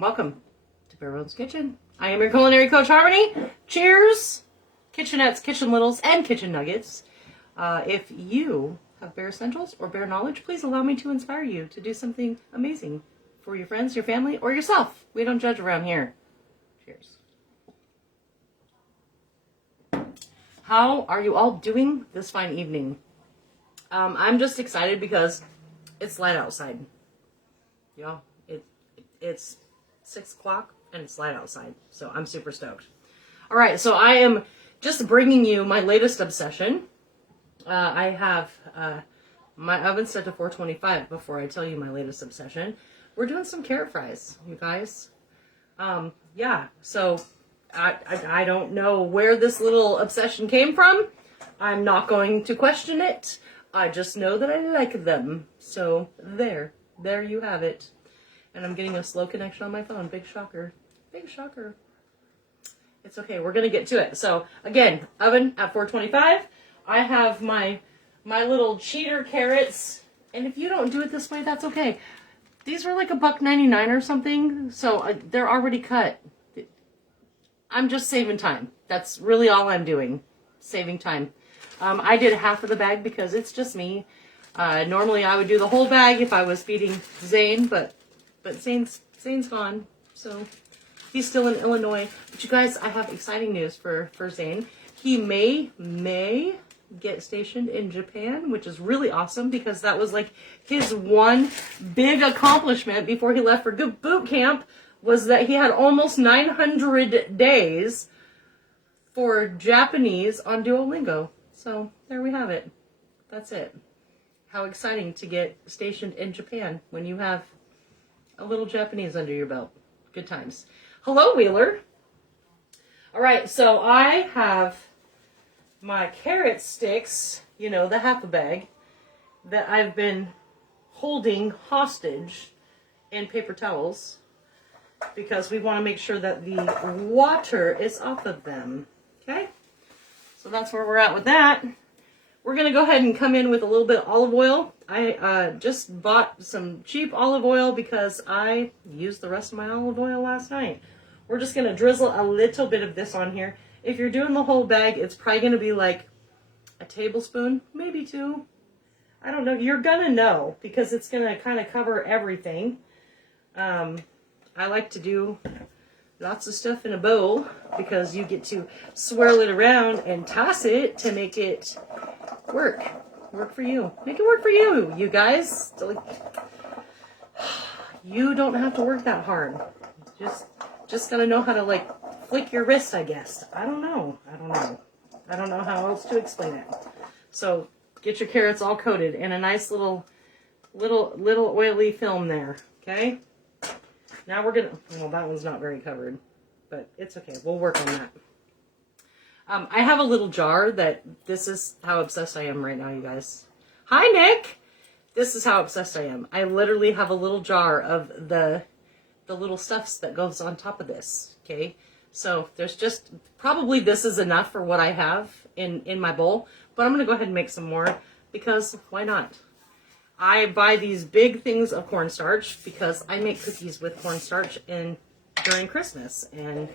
welcome to Bare Bones Kitchen. I am your culinary coach, Harmony. Cheers, kitchenettes, kitchen littles, and kitchen nuggets. If you have bare essentials or bare knowledge, please allow me to inspire you to do something amazing for your friends, your family, or yourself. We don't judge around here. Cheers. How are you all doing this fine evening? I'm just excited because it's light outside. Yeah, it's 6 o'clock and it's light outside, so I'm super stoked. All right, so I am just bringing you my latest obsession. I have my oven set to 425 before I tell you my latest obsession. We're doing some carrot fries, you guys. Yeah, so I don't know where this little obsession came from. I'm not going to question it. I just know that I like them. So there you have it. And I'm getting a slow connection on my phone. Big shocker. Big shocker. It's okay. We're going to get to it. So again, oven at 425. I have my little cheater carrots. And if you don't do it this way, that's okay. These were like $1.99 or something. So they're already cut. I'm just saving time. That's really all I'm doing. Saving time. I did half of the bag because it's just me. Normally I would do the whole bag if I was feeding Zane, but Zane's gone, so he's still in Illinois. But you guys, I have exciting news for Zane. He may get stationed in Japan, which is really awesome because that was like his one big accomplishment before he left for good boot camp, was that he had almost 900 days for Japanese on Duolingo. So there we have it. That's it. How exciting to get stationed in Japan when you have a little Japanese under your belt. Good times. Hello, Wheeler. All right, so I have my carrot sticks, you know, the half a bag, that I've been holding hostage in paper towels because we want to make sure that the water is off of them. Okay? So that's where we're at with that. We're going to go ahead and come in with a little bit of olive oil. I just bought some cheap olive oil because I used the rest of my olive oil last night. We're just going to drizzle a little bit of this on here. If you're doing the whole bag, it's probably going to be like a tablespoon, maybe 2. I don't know. You're going to know because it's going to kind of cover everything. I like to do lots of stuff in a bowl because you get to swirl it around and toss it to make it work for you. Make it work for you, you guys. You don't have to work that hard. Just gotta know how to like flick your wrist, I guess. I don't know how else to explain it. So get your carrots all coated in a nice little oily film there. Okay. Now we're gonna, well, that one's not very covered, but it's okay. We'll work on that. I have a little jar that, this is how obsessed I am right now, you guys. Hi, Nick! This is how obsessed I am. I literally have a little jar of the little stuffs that goes on top of this, okay? So there's just, probably this is enough for what I have in my bowl, but I'm gonna go ahead and make some more because why not? I buy these big things of cornstarch because I make cookies with cornstarch during Christmas. And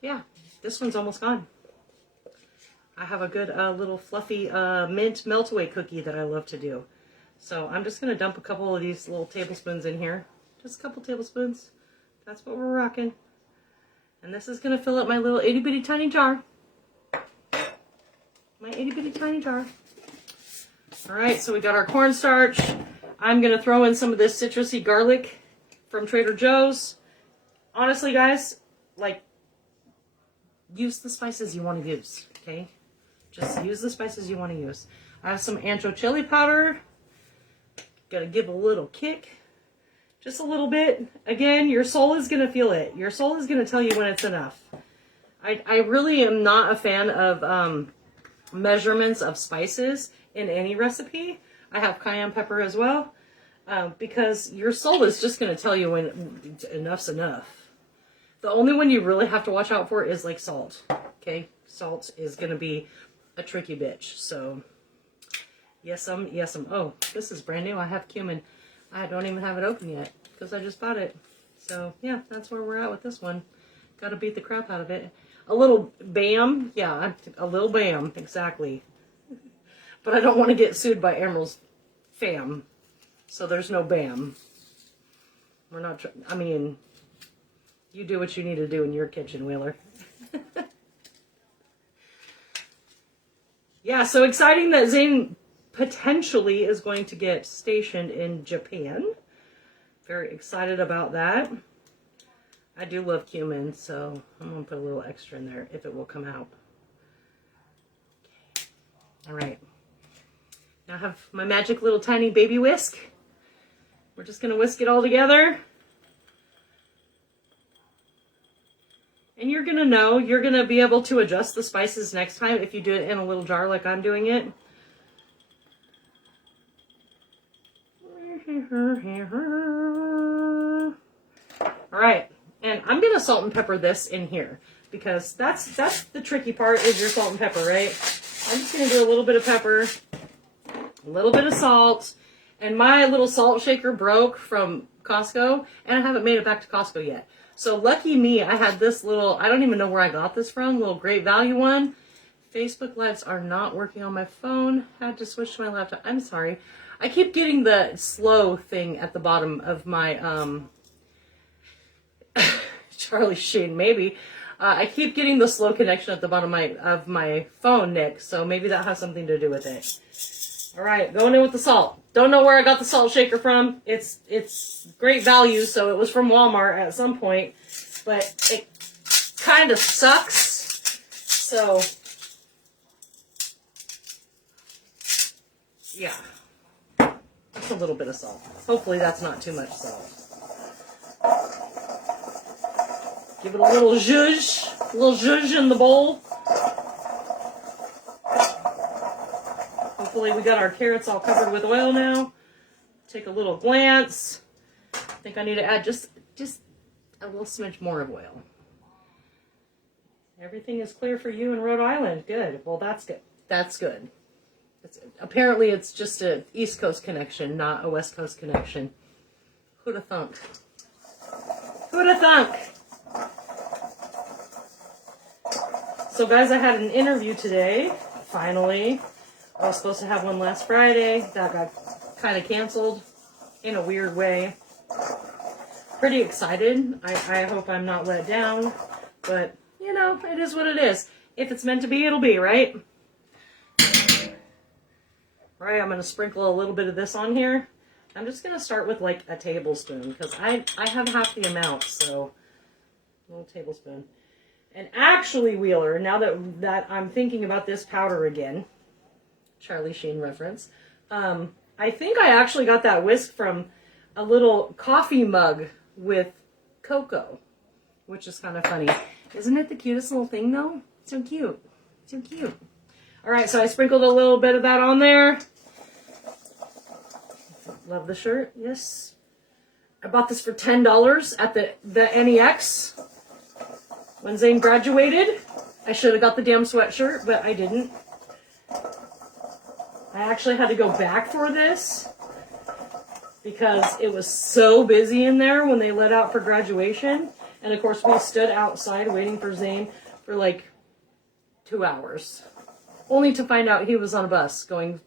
yeah, this one's almost gone. I have a good little fluffy mint melt-away cookie that I love to do. So I'm just going to dump a couple of these little tablespoons in here. Just a couple tablespoons. That's what we're rocking. And this is going to fill up my little itty-bitty tiny jar. My itty-bitty tiny jar. All right, so we got our cornstarch. I'm going to throw in some of this citrusy garlic from Trader Joe's. Honestly, guys, like, use the spices you want to use, okay? Just use the spices you want to use. I have some ancho chili powder. Got to give a little kick. Just a little bit. Again, your soul is going to feel it. Your soul is going to tell you when it's enough. I really am not a fan of measurements of spices in any recipe. I have cayenne pepper as well, because your soul is just going to tell you when enough's enough. The only one you really have to watch out for is like salt. Okay, salt is going to be a tricky bitch. So yes, oh, this is brand new. I have cumin. I don't even have it open yet because I just bought it. So yeah, that's where we're at with this one. Got to beat the crap out of it. A little bam, yeah, a little bam, exactly. But I don't want to get sued by Emerald's fam, so there's no bam. We're not. I mean, you do what you need to do in your kitchen, Wheeler. Yeah, so exciting that Zane potentially is going to get stationed in Japan. Very excited about that. I do love cumin, so I'm going to put a little extra in there if it will come out. Okay. All right. Now I have my magic little tiny baby whisk. We're just going to whisk it all together. And you're going to know, you're going to be able to adjust the spices next time if you do it in a little jar like I'm doing it. All right. And I'm going to salt and pepper this in here because that's the tricky part is your salt and pepper, right? I'm just going to do a little bit of pepper, a little bit of salt, and my little salt shaker broke from Costco, and I haven't made it back to Costco yet. So lucky me, I had this little, I don't even know where I got this from, little Great Value one. Facebook Lives are not working on my phone. Had to switch to my laptop. I'm sorry. I keep getting the slow thing at the bottom of my, Charlie Sheen, maybe. I keep getting the slow connection at the bottom of my phone, Nick, so maybe that has something to do with it. All right, going in with the salt. Don't know where I got the salt shaker from. It's Great Value, so it was from Walmart at some point, but it kind of sucks. So, yeah, just a little bit of salt. Hopefully that's not too much salt. Give it a little zhuzh in the bowl. Hopefully we got our carrots all covered with oil now. Take a little glance. I think I need to add just a little smidge more of oil. Everything is clear for you in Rhode Island. Good. Well, that's good. That's good. Apparently it's just a East Coast connection, not a West Coast connection. Who'da thunk? Who'da thunk? So guys, I had an interview today, finally. I was supposed to have one last Friday. That got kind of canceled in a weird way. Pretty excited. I hope I'm not let down. But, you know, it is what it is. If it's meant to be, it'll be, right? Right, I'm going to sprinkle a little bit of this on here. I'm just going to start with like a tablespoon because I have half the amount, so a little tablespoon. And actually, Wheeler, now that I'm thinking about this powder again, Charlie Sheen reference, I think I actually got that whisk from a little coffee mug with cocoa, which is kind of funny. Isn't it the cutest little thing, though? So cute. So cute. All right, so I sprinkled a little bit of that on there. Love the shirt. Yes. I bought this for $10 at the NEX. When Zane graduated, I should have got the damn sweatshirt, but I didn't. I actually had to go back for this because it was so busy in there when they let out for graduation. And of course, we stood outside waiting for Zane for like 2 hours, only to find out he was on a bus going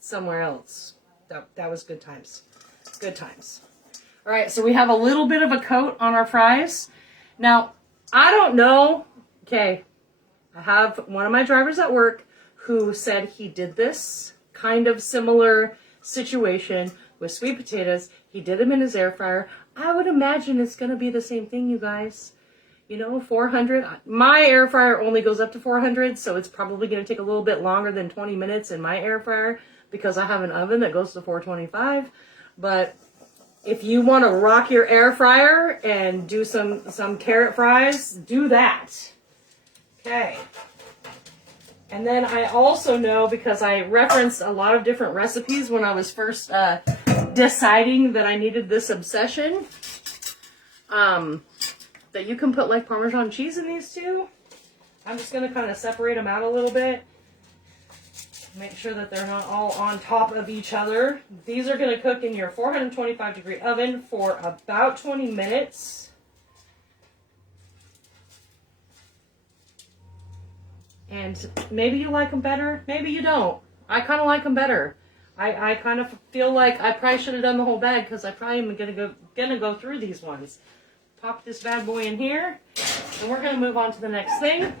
somewhere else. That was good times. Good times. All right, so we have a little bit of a coat on our fries. Now, I don't know. Okay, I have one of my drivers at work who said he did this kind of similar situation with sweet potatoes. He did them in his air fryer. I would imagine it's going to be the same thing, you guys. You know, 400. My air fryer only goes up to 400, so it's probably going to take a little bit longer than 20 minutes in my air fryer because I have an oven that goes to 425. But if you want to rock your air fryer and do some carrot fries, do that. Okay. And then I also know, because I referenced a lot of different recipes when I was first deciding that I needed this obsession, that you can put like Parmesan cheese in these too. I'm just going to kind of separate them out a little bit. Make sure that they're not all on top of each other. These are going to cook in your 425-degree oven for about 20 minutes. And maybe you like them better, maybe you don't. I kind of like them better. I kind of feel like I probably should have done the whole bag because I probably am gonna go through these ones. Pop this bad boy in here, and we're gonna move on to the next thing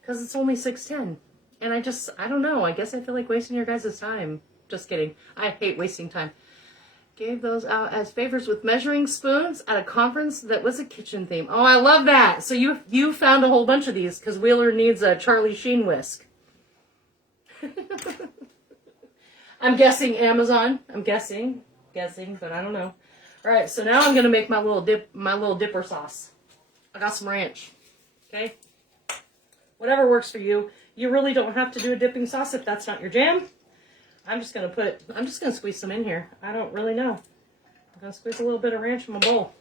because it's only 6:10. And I don't know. I guess I feel like wasting your guys' time. Just kidding. I hate wasting time. Gave those out as favors with measuring spoons at a conference that was a kitchen theme. Oh, I love that. So you found a whole bunch of these because Wheeler needs a Charlie Sheen whisk. I'm guessing Amazon. I'm guessing, but I don't know. All right, so now I'm gonna make my little dipper sauce. I got some ranch. Okay. Whatever works for you. You really don't have to do a dipping sauce if that's not your jam. I'm just gonna squeeze some in here. I don't really know. I'm gonna squeeze a little bit of ranch in my bowl.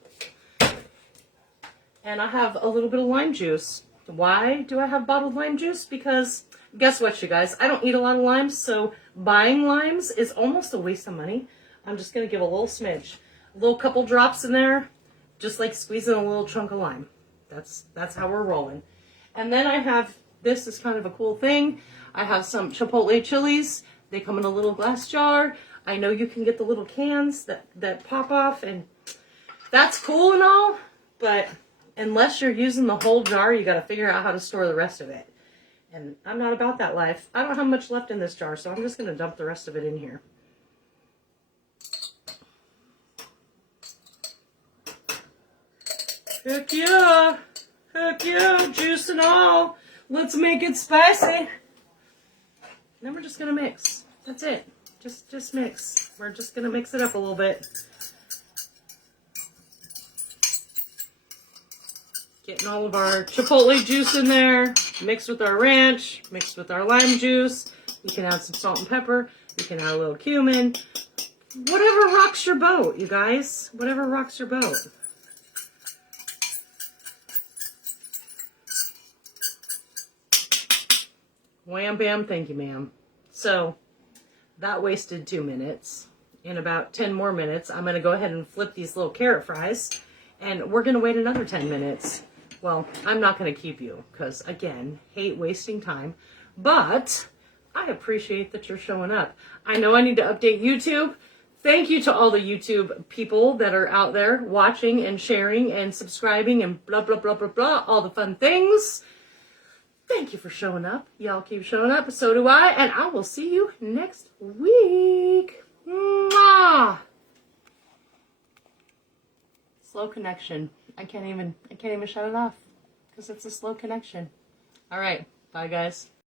And I have a little bit of lime juice. Why do I have bottled lime juice? Because guess what, you guys? I don't eat a lot of limes, so buying limes is almost a waste of money. I'm just gonna give a little smidge. A little couple drops in there, just like squeezing a little chunk of lime. That's how we're rolling. And then I have, this is kind of a cool thing. I have some Chipotle chilies. They come in a little glass jar. I know you can get the little cans that pop off, and that's cool and all, but unless you're using the whole jar, you got to figure out how to store the rest of it. And I'm not about that life. I don't have much left in this jar, so I'm just going to dump the rest of it in here. Heck yeah! Heck yeah! Juice and all! Let's make it spicy! Then we're just going to mix. That's it. Just mix. We're just going to mix it up a little bit. Getting all of our Chipotle juice in there, mixed with our ranch, mixed with our lime juice. You can add some salt and pepper. You can add a little cumin. Whatever rocks your boat, you guys. Whatever rocks your boat. Wham bam, thank you ma'am. So that wasted 2 minutes. In about 10 more minutes, I'm going to go ahead and flip these little carrot fries. And we're going to wait another 10 minutes. Well, I'm not going to keep you because, again, hate wasting time. But I appreciate that you're showing up. I know I need to update YouTube. Thank you to all the YouTube people that are out there watching and sharing and subscribing and blah, blah, blah, blah, blah, all the fun things. Thank you for showing up. Y'all keep showing up. So do I. And I will see you next week. Mwah! Slow connection. I can't even shut it off because it's a slow connection. All right. Bye, guys.